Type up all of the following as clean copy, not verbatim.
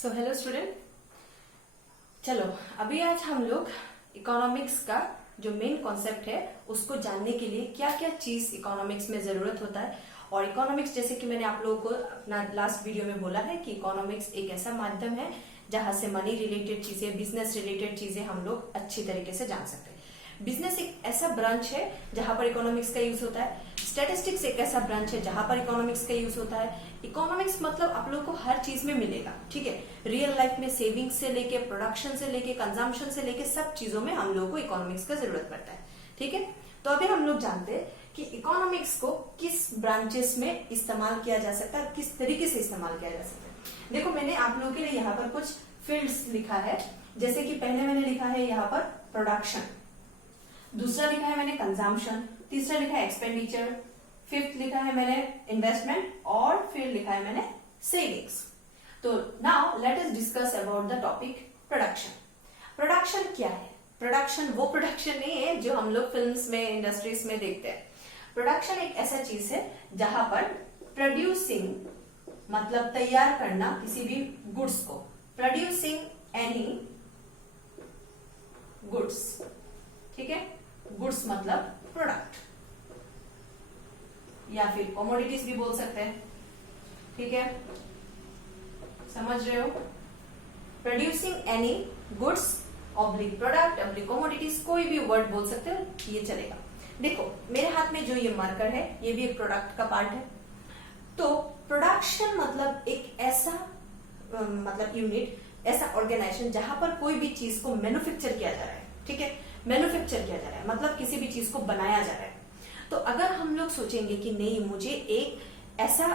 So hello student, चलो अभी आज हम लोग इकोनॉमिक्स का जो मेन कॉन्सेप्ट है उसको जानने के लिए क्या क्या चीज इकोनॉमिक्स में जरूरत होता है। और इकोनॉमिक्स जैसे कि मैंने आप लोगों को अपना लास्ट वीडियो में बोला है कि इकोनॉमिक्स एक ऐसा माध्यम है जहां से मनी रिलेटेड चीजें, बिजनेस रिलेटेड चीजें हम लोग अच्छी तरीके से जान सकते हैं। बिजनेस एक ऐसा ब्रांच है जहां पर इकोनॉमिक्स का यूज होता है। स्टैटिस्टिक्स एक ऐसा ब्रांच है जहां पर इकोनॉमिक्स का यूज होता है। इकोनॉमिक्स मतलब आप लोगों को हर चीज में मिलेगा, ठीक है। रियल लाइफ में सेविंग्स से लेके, प्रोडक्शन से लेके, कंजम्पशन से लेके सब चीजों में हम लोगों को इकोनॉमिक्स का जरूरत पड़ता है, ठीक है। तो अभी हम लोग जानते हैं कि इकोनॉमिक्स को किस ब्रांचेस में इस्तेमाल किया जा सकता है, किस तरीके से इस्तेमाल किया जा सकता है। देखो, मैंने आप लोगों के लिए यहाँ पर कुछ फील्ड्स लिखा है। जैसे कि पहले मैंने लिखा है यहाँ पर प्रोडक्शन, दूसरा लिखा है मैंने कंजम्पशन, तीसरा लिखा है एक्सपेंडिचर, फिफ्थ लिखा है मैंने इन्वेस्टमेंट और फिर लिखा है मैंने सेविंग्स। तो now let us discuss about the topic production. Production क्या है? प्रोडक्शन वो प्रोडक्शन नहीं है जो हम लोग फिल्म्स में, इंडस्ट्रीज में देखते हैं। प्रोडक्शन एक ऐसा चीज है जहां पर प्रोड्यूसिंग मतलब तैयार करना किसी भी गुड्स को, प्रोड्यूसिंग एनी गुड्स, ठीक है। गुड्स मतलब प्रोडक्ट या फिर कमोडिटीज भी बोल सकते हैं, ठीक है, समझ रहे हो। Producing any goods oblique product oblique commodities, कोई भी वर्ड बोल सकते हो, ये चलेगा। देखो मेरे हाथ में जो ये मार्कर है ये भी एक प्रोडक्ट का पार्ट है। तो प्रोडक्शन मतलब एक ऐसा मतलब यूनिट, ऐसा ऑर्गेनाइजेशन जहां पर कोई भी चीज को मैन्युफैक्चर किया जा रहा है, ठीक है। मैन्युफैक्चर किया जा रहा है मतलब किसी भी चीज को बनाया जा रहा है। तो अगर हम लोग सोचेंगे कि नहीं, मुझे एक ऐसा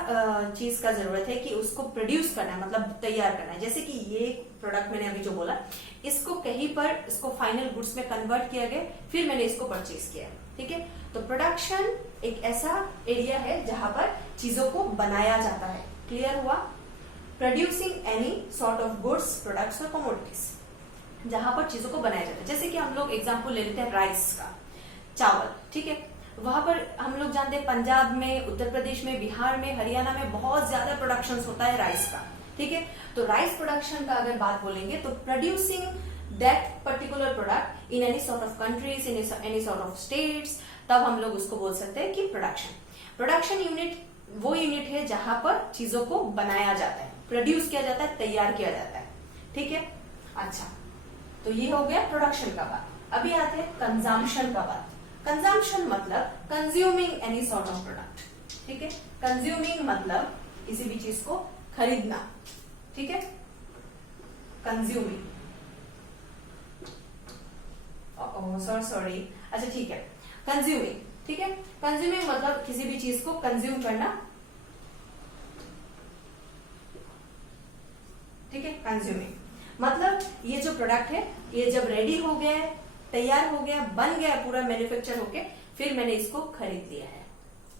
चीज का जरूरत है कि उसको प्रोड्यूस करना है, मतलब तैयार करना है। जैसे कि ये प्रोडक्ट मैंने अभी जो बोला, इसको कहीं पर इसको फाइनल गुड्स में कन्वर्ट किया गया, फिर मैंने इसको परचेज किया, ठीक है। तो प्रोडक्शन एक ऐसा एरिया है जहां पर चीजों को बनाया जाता है। क्लियर हुआ? Producing any sort of goods, products और कमोडिटीज, जहां पर चीजों को बनाया जाता है। जैसे कि हम लोग एग्जांपल ले लेते हैं राइस का, चावल, ठीक है। वहां पर हम लोग जानते हैं पंजाब में, उत्तर प्रदेश में, बिहार में, हरियाणा में बहुत ज्यादा प्रोडक्शन होता है राइस का, ठीक है। तो राइस प्रोडक्शन का अगर बात बोलेंगे तो producing that particular product in any sort of countries, in any sort of states, तब हम लोग उसको बोल सकते हैं कि प्रोडक्शन। प्रोडक्शन यूनिट वो यूनिट है जहां पर चीजों को बनाया जाता है, प्रोड्यूस किया जाता है, तैयार किया जाता है, ठीक है। अच्छा, तो ये हो गया प्रोडक्शन का बात। अभी आते हैं कंजम्पशन का बात। कंजम्पशन मतलब consuming any sort of product, ठीक है। कंज्यूमिंग मतलब किसी भी चीज को खरीदना, ठीक है। कंज्यूमिंग, सॉरी, अच्छा ठीक है, कंज्यूमिंग, ठीक है। कंज्यूमिंग मतलब किसी भी चीज को कंज्यूम करना, ठीक है। कंज्यूमिंग मतलब ये जो प्रोडक्ट है ये जब रेडी हो गया है, तैयार हो गया, बन गया, पूरा मैन्युफैक्चर होके, फिर मैंने इसको खरीद लिया है,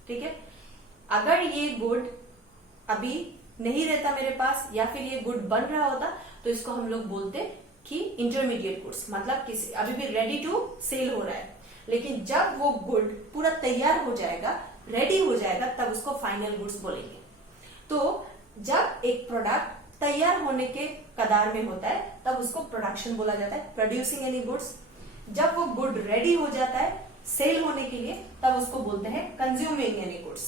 ठीक है। अगर ये गुड अभी नहीं रहता मेरे पास या फिर ये गुड बन रहा होता तो इसको हम लोग बोलते कि इंटरमीडिएट गुड्स, मतलब किसी अभी भी रेडी टू सेल हो रहा है। लेकिन जब वो गुड पूरा तैयार हो जाएगा, रेडी हो जाएगा, तब उसको फाइनल गुड्स बोलेंगे। तो जब एक प्रोडक्ट तैयार होने के कगार में होता है तब उसको प्रोडक्शन बोला जाता है, प्रोड्यूसिंग एनी गुड्स। जब वो गुड रेडी हो जाता है सेल होने के लिए, तब उसको बोलते हैं कंज्यूमिंग एनी गुड्स,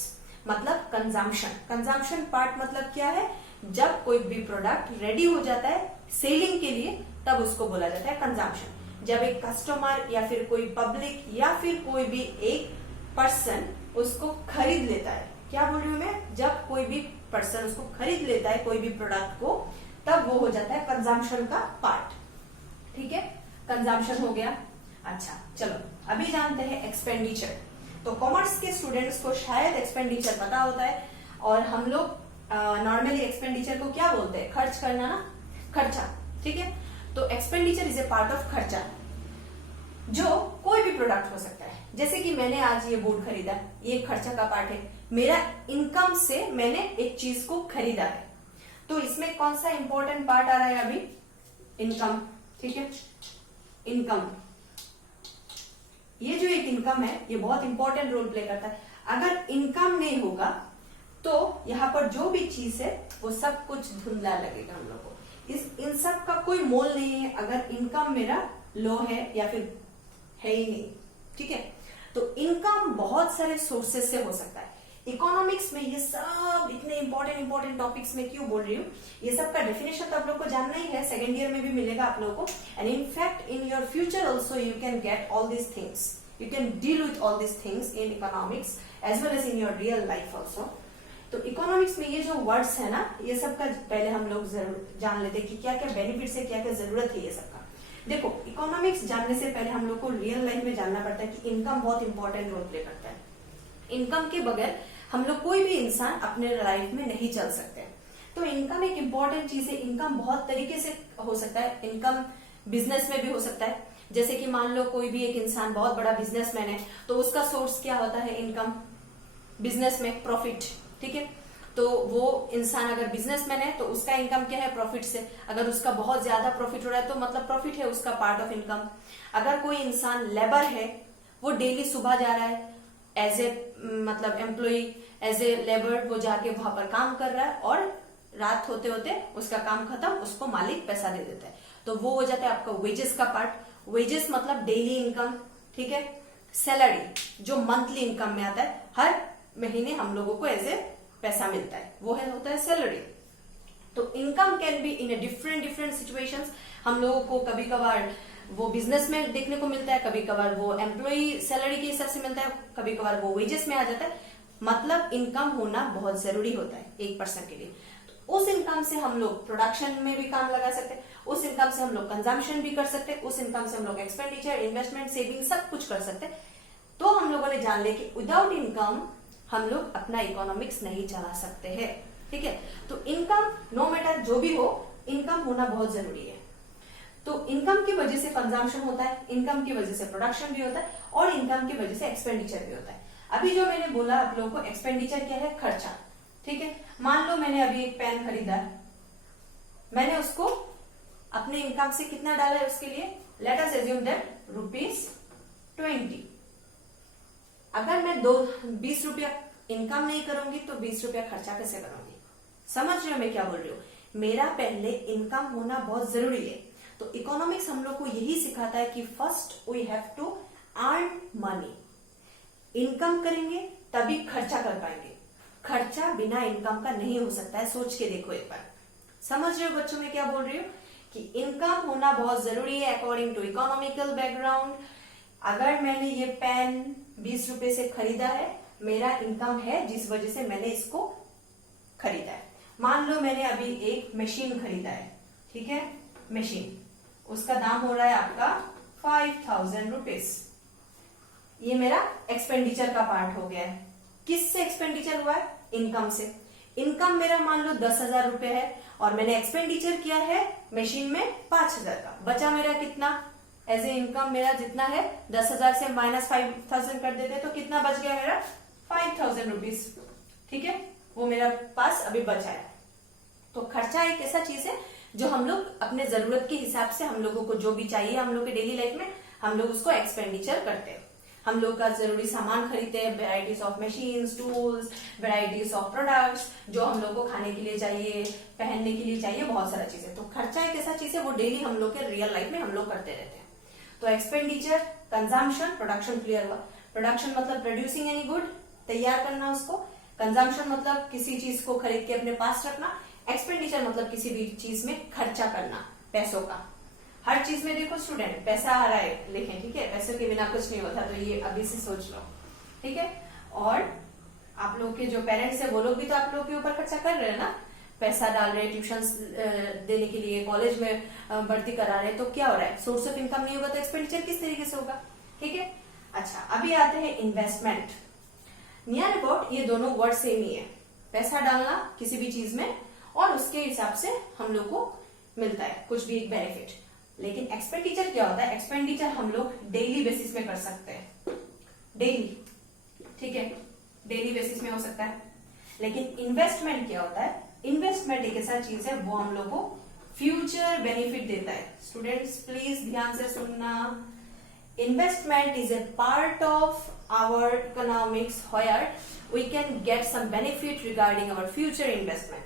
मतलब कंजम्पशन। कंजम्पशन पार्ट मतलब क्या है? जब कोई भी प्रोडक्ट रेडी हो जाता है सेलिंग के लिए, तब उसको बोला जाता है कंजम्पशन। जब एक कस्टमर या फिर कोई पब्लिक या फिर कोई भी एक पर्सन उसको खरीद लेता है, क्या बोल रही हूं मैं, जब कोई भी पर्सन उसको खरीद लेता है कोई भी प्रोडक्ट को, तब वो हो जाता है कंजम्पशन का पार्ट, ठीक है। कंजम्पशन हो गया। अच्छा चलो अभी जानते हैं एक्सपेंडिचर। तो कॉमर्स के स्टूडेंट्स को शायद एक्सपेंडिचर पता होता है, और हम लोग नॉर्मली एक्सपेंडिचर को क्या बोलते हैं? खर्च करना ना, खर्चा, ठीक है। तो expenditure is a part of खर्चा, जो कोई भी प्रोडक्ट हो सकता है। जैसे कि मैंने आज ये बोर्ड खरीदा, ये खर्चा का पार्ट है। मेरा इनकम से मैंने एक चीज को खरीदा है, तो इसमें कौन सा इंपॉर्टेंट पार्ट आ रहा है अभी? इनकम, ठीक है। इनकम, ये जो एक इनकम है ये बहुत इंपॉर्टेंट रोल प्ले करता है। अगर इनकम नहीं होगा तो यहाँ पर जो भी चीज है वो सब कुछ धुंधला लगेगा हम लोग को। इन सब का कोई मोल नहीं है अगर इनकम मेरा लो है या फिर है ही नहीं। ठीक है, तो इनकम बहुत सारे सोर्सेस से हो सकता है। इकोनॉमिक्स में ये सब इतने इंपॉर्टेंट टॉपिक्स में क्यों बोल रही हूँ, ये सब का डेफिनेशन तो आप लोग को जानना ही है, सेकेंड ईयर में भी मिलेगा आप लोगों को। And in fact in your future also you can get all these things, you can deal with all these things in economics as well as in your real life also. तो economics में ये जो words है ना, ये सब का पहले हम लोग जरूर जान लेते हैं कि क्या क्या बेनिफिट्स है, क्या क्या जरूरत है ये सब का। देखो, इकोनॉमिक्स जानने से पहले हम लोग को रियल लाइफ में जानना पड़ता है कि इनकम बहुत इंपॉर्टेंट रोल प्ले करता है। इनकम के बगैर हम लोग कोई भी इंसान अपने लाइफ में नहीं चल सकते। तो इनकम एक इंपॉर्टेंट चीज है। इनकम बहुत तरीके से हो सकता है। इनकम बिजनेस में भी हो सकता है, जैसे कि मान लो कोई भी एक इंसान बहुत बड़ा बिजनेसमैन है, तो उसका सोर्स क्या होता है, इनकम, बिजनेस में प्रॉफिट। ठीक है, तो वो इंसान अगर बिजनेसमैन है तो उसका इनकम क्या है, प्रॉफिट से। अगर उसका बहुत ज्यादा प्रॉफिट हो रहा है तो मतलब प्रॉफिट है उसका पार्ट ऑफ इनकम। अगर कोई इंसान लेबर है, वो डेली सुबह जा रहा है एज ए मतलब एम्प्लॉय, एज ए लेबर, वो जाके वहां पर काम कर रहा है और रात होते होते उसका काम खत्म, उसको मालिक पैसा दे देता है, तो वो हो जाता है आपका वेजेस का पार्ट। वेजेस मतलब डेली इनकम। ठीक है, सैलरी जो मंथली इनकम में आता है, हर महीने हम लोगों को एज ए पैसा मिलता है, वो है होता है सैलरी। तो income can be in a different situations. हम लोगों को कभी कभार वो बिजनेस में देखने को मिलता है, कभी कभार वो एम्प्लॉय सैलरी के हिसाब से मिलता है, कभी कभार वो वेजेस में आ जाता है। मतलब इनकम होना बहुत जरूरी होता है एक पर्सन के लिए। तो उस इनकम से हम लोग प्रोडक्शन में भी काम लगा सकते हैं, उस इनकम से हम लोग कंजम्पशन भी कर सकते हैं, उस इनकम से हम लोग एक्सपेंडिचर, इन्वेस्टमेंट, सेविंग सब कुछ कर सकते हैं। तो हम लोगों ने जान लिया कि विदाउट इनकम हम लोग अपना इकोनॉमिक्स नहीं चला सकते हैं। ठीक है, तो इनकम नो मैटर जो भी हो, इनकम होना बहुत जरूरी है। तो इनकम की वजह से कंजम्पशन होता है, इनकम की वजह से प्रोडक्शन भी होता है, और इनकम की वजह से एक्सपेंडिचर भी होता है। अभी जो मैंने बोला आप लोगों को, एक्सपेंडिचर क्या है, खर्चा। ठीक है, मान लो मैंने अभी एक पेन खरीदा, मैंने उसको अपने इनकम से कितना डाला है उसके लिए, लेट अस अज्यूम दैट ₹20। अगर मैं 20 रुपया इनकम नहीं करूंगी तो 20 रुपया खर्चा कैसे करूंगी? समझ रहे हो मैं क्या बोल रही हूँ? मेरा पहले इनकम होना बहुत जरूरी है। तो इकोनॉमिक्स हम लोग को यही सिखाता है कि first we have to earn money. Income करेंगे तभी खर्चा कर पाएंगे, खर्चा बिना इनकम का नहीं हो सकता है। सोच के देखो एक बार। समझ रहे हो बच्चों में क्या बोल रही हूँ कि इनकम होना बहुत जरूरी है अकॉर्डिंग टू इकोनॉमिकल बैकग्राउंड। अगर मैंने ये पेन 20 रुपए से खरीदा है, मेरा इनकम है जिस वजह से मैंने इसको खरीदा है। मान लो मैंने अभी एक मशीन खरीदा है, ठीक है, मशीन, उसका दाम हो रहा है आपका 5000 रुपीज। ये मेरा एक्सपेंडिचर का पार्ट हो गया है। किससे एक्सपेंडिचर हुआ है? इनकम से। इनकम मेरा मान लो 10,000 रुपए है और मैंने एक्सपेंडिचर किया है मशीन में 5,000 का। बचा मेरा कितना? एज ए इनकम मेरा जितना है 10,000 से -5,000 कर देते तो कितना बच गया मेरा? 5,000 रुपीज। ठीक है, वो मेरा पास अभी बचा है। तो खर्चा एक ऐसा चीज है जो हम लोग अपने जरूरत के हिसाब से, हम लोगों को जो भी चाहिए हम लोग के डेली लाइफ में, हम लोग उसको एक्सपेंडिचर करते हैं। हम लोग का जरूरी सामान खरीदते हैं, varieties of machines, tools, varieties of products जो हम लोग को खाने के लिए चाहिए, पहनने के लिए चाहिए, बहुत सारा चीजें। तो खर्चा एक ऐसा चीज है वो डेली हम लोग के रियल लाइफ में हम लोग करते रहते हैं। तो एक्सपेंडिचर, कंजम्पशन, प्रोडक्शन क्लियर हुआ। प्रोडक्शन मतलब प्रोड्यूसिंग एनी गुड, तैयार करना उसको। कंजम्पशन मतलब किसी चीज को खरीद के अपने पास रखना। एक्सपेंडिचर मतलब किसी भी चीज में खर्चा करना, पैसों का। हर चीज में देखो स्टूडेंट, पैसा आ रहा है लिखें, ठीक है, पैसों के बिना कुछ नहीं होता, तो ये अभी से सोच लो, ठीक है। और आप लोग के जो पेरेंट्स है वो लोग भी तो आप लोग के ऊपर खर्चा कर रहे हैं ना, पैसा डाल रहे हैं ट्यूशन देने के लिए, कॉलेज में भर्ती करा रहे हैं, तो क्या हो रहा है? सोर्स ऑफ इनकम नहीं होगा तो एक्सपेंडिचर किस तरीके से होगा? ठीक है। अच्छा, अभी आते हैं इन्वेस्टमेंट। नियर अबाउट ये दोनों वर्ड सेम ही है, पैसा डालना किसी भी चीज में और उसके हिसाब से हम लोग को मिलता है कुछ भी एक बेनिफिट। लेकिन एक्सपेंडिचर क्या होता है? एक्सपेंडिचर हम लोग डेली बेसिस में कर सकते हैं, डेली, ठीक है, डेली बेसिस में हो सकता है। लेकिन इन्वेस्टमेंट क्या होता है? इन्वेस्टमेंट एक ऐसा चीज है वो हम लोग को फ्यूचर बेनिफिट देता है। स्टूडेंट्स प्लीज ध्यान से सुनना। Investment is a part of our economics where we can get some benefit regarding our future investment.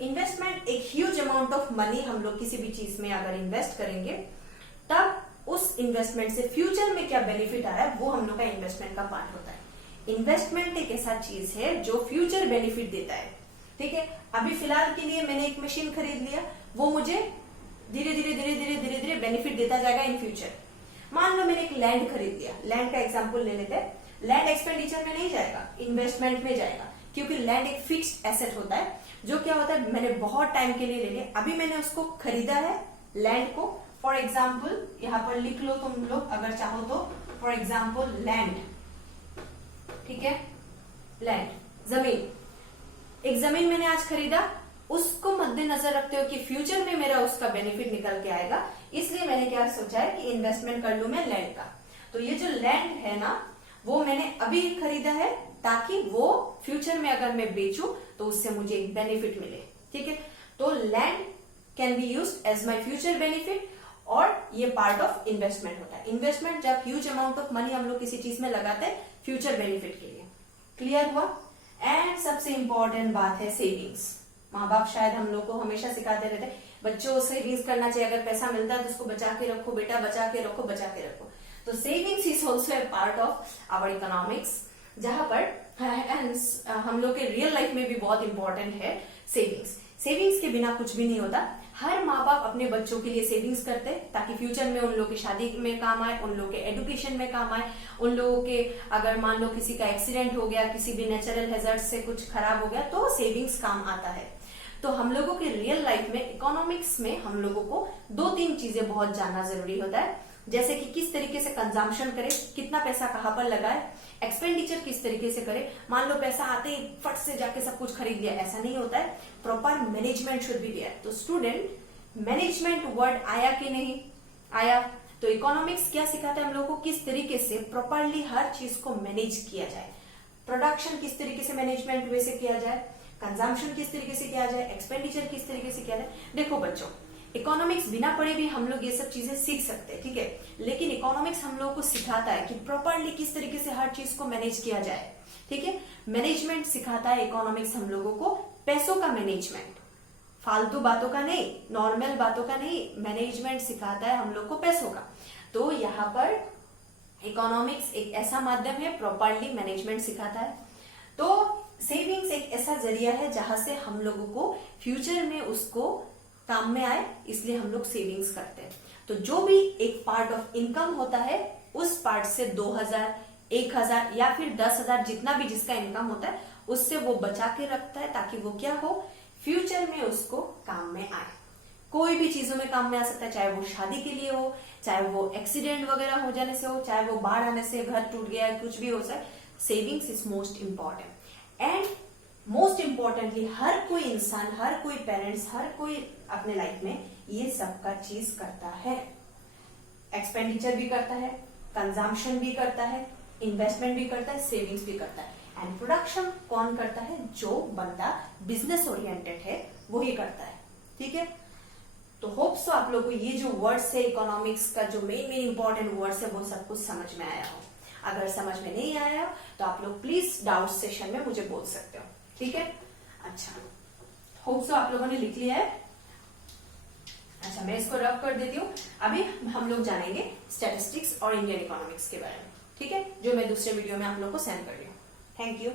Investment एक huge amount amount of money हम लोग किसी भी चीज में अगर इन्वेस्ट करेंगे, तब उस इन्वेस्टमेंट से फ्यूचर में क्या बेनिफिट आ रहा है वो हम लोग का इन्वेस्टमेंट का पार्ट होता है। इन्वेस्टमेंट एक ऐसा चीज है जो फ्यूचर बेनिफिट देता है, ठीक है। अभी फिलहाल के लिए मैंने एक मशीन खरीद लिया, वो मुझे धीरे धीरे बेनिफिट देता जाएगा इन फ्यूचर। मान लो मैंने एक लैंड खरीद लिया, लैंड का एग्जांपल ले लेते हैं। लैंड एक्सपेंडिचर में नहीं जाएगा, इन्वेस्टमेंट में जाएगा, क्योंकि लैंड एक फिक्स्ड एसेट होता है जो क्या होता है मैंने बहुत टाइम के लिए ले लिया, अभी मैंने उसको खरीदा है लैंड को। फॉर एग्जाम्पल यहाँ पर लिख लो तुम लोग अगर चाहो तो, फॉर एग्जाम्पल लैंड, ठीक है, लैंड जमीन, एक जमीन मैंने आज खरीदा, उसको मद्देनजर रखते हो कि फ्यूचर में मेरा उसका बेनिफिट निकल के आएगा, इसलिए मैंने क्या सोचा है कि इन्वेस्टमेंट कर लूं मैं लैंड का। तो ये जो लैंड है ना वो मैंने अभी खरीदा है ताकि वो फ्यूचर में अगर मैं बेचूं तो उससे मुझे एक बेनिफिट मिले, ठीक है। तो land can be used as my future benefit, और ये पार्ट ऑफ इन्वेस्टमेंट होता है। इन्वेस्टमेंट जब ह्यूज अमाउंट ऑफ मनी हम लोग किसी चीज में लगाते हैं फ्यूचर बेनिफिट के लिए। क्लियर हुआ? एंड सबसे इंपॉर्टेंट बात है सेविंग्स। माँ बाप शायद हम लोग को हमेशा सिखाते रहते हैं बच्चों सेविंग्स करना चाहिए, अगर पैसा मिलता है तो उसको बचा के रखो बेटा, बचा के रखो, बचा के रखो। तो savings is also a part of our economics, जहां पर हम लोग के रियल लाइफ में भी बहुत इंपॉर्टेंट है सेविंग्स। सेविंग्स के बिना कुछ भी नहीं होता। हर माँ बाप अपने बच्चों के लिए सेविंग्स करते हैं ताकि फ्यूचर में उन लोगों की शादी में काम आए, उन लोगों के एजुकेशन में काम आए, उन लोगों के अगर मान लो किसी का एक्सीडेंट हो गया, किसी भी नेचुरल हैजर्ड से कुछ खराब हो गया तो सेविंग्स काम आता है। तो हम लोगों के रियल लाइफ में इकोनॉमिक्स में हम लोगों को 2-3 चीजें बहुत जानना जरूरी होता है, जैसे कि किस तरीके से कंजम्पशन करें, कितना पैसा कहाँ पर लगाए, एक्सपेंडिचर किस तरीके से करें। मान लो पैसा आते ही फट से जाके सब कुछ खरीद लिया, ऐसा नहीं होता है। Proper management should be there. तो स्टूडेंट, मैनेजमेंट वर्ड आया कि नहीं आया? तो इकोनॉमिक्स क्या सिखाता है हम लोग को, किस तरीके से प्रॉपरली हर चीज को मैनेज किया जाए। प्रोडक्शन किस तरीके से मैनेजमेंट वे से किया जाए, कंजम्पशन किस तरीके से किया जाए, एक्सपेंडिचर किस तरीके से किया जाए। देखो बच्चों, इकोनॉमिक्स बिना पढ़े भी हम लोग ये सब चीजें सीख सकते हैं, ठीक है, लेकिन इकोनॉमिक्स हम लोगों को सिखाता है कि प्रॉपरली किस तरीके से हर चीज को मैनेज किया जाए, ठीक है। मैनेजमेंट सिखाता है इकोनॉमिक्स हम लोगों को, पैसों का मैनेजमेंट, फालतू बातों का नहीं, नॉर्मल बातों का नहीं, मैनेजमेंट सिखाता है हम लोग को पैसों का। तो यहाँ पर इकोनॉमिक्स एक ऐसा माध्यम है, प्रॉपरली मैनेजमेंट सिखाता है। तो सेविंग्स एक ऐसा जरिया है जहां से हम लोगों को फ्यूचर में उसको काम में आए, इसलिए हम लोग सेविंग्स करते हैं। तो जो भी एक पार्ट ऑफ इनकम होता है उस पार्ट से 2000, 1000 या फिर 10,000 जितना भी जिसका इनकम होता है उससे वो बचा के रखता है ताकि वो क्या हो, फ्यूचर में उसको काम में आए। कोई भी चीजों में काम में आ सकता है, चाहे वो शादी के लिए हो, चाहे वो एक्सीडेंट वगैरह हो जाने से हो, चाहे वो बाढ़ आने से घर टूट गया है, कुछ भी हो सकता। Savings is most important. And most importantly हर कोई इंसान, हर कोई पेरेंट्स, हर कोई अपने लाइफ में ये सब का चीज करता है। एक्सपेंडिचर भी करता है, कंजम्पशन भी करता है, इन्वेस्टमेंट भी करता है, सेविंग्स भी करता है। एंड प्रोडक्शन कौन करता है? जो बंदा बिजनेस ओरिएंटेड है वही करता है, ठीक है। तो होप सो आप लोगों को ये जो वर्ड्स है इकोनॉमिक्स का, जो मेन इंपॉर्टेंट वर्ड्स है वो सब कुछ समझ में आया हो। अगर समझ में नहीं आया तो आप लोग प्लीज डाउट सेशन में मुझे बोल सकते हो, ठीक है। अच्छा, होप सो आप लोगों ने लिख लिया है। अच्छा, मैं इसको रब कर देती हूँ। अभी हम लोग जानेंगे स्टैटिस्टिक्स और इंडियन इकोनॉमिक्स के बारे में, ठीक है, जो मैं दूसरे वीडियो में आप लोग को सेंड कर रही हूँ। Thank you.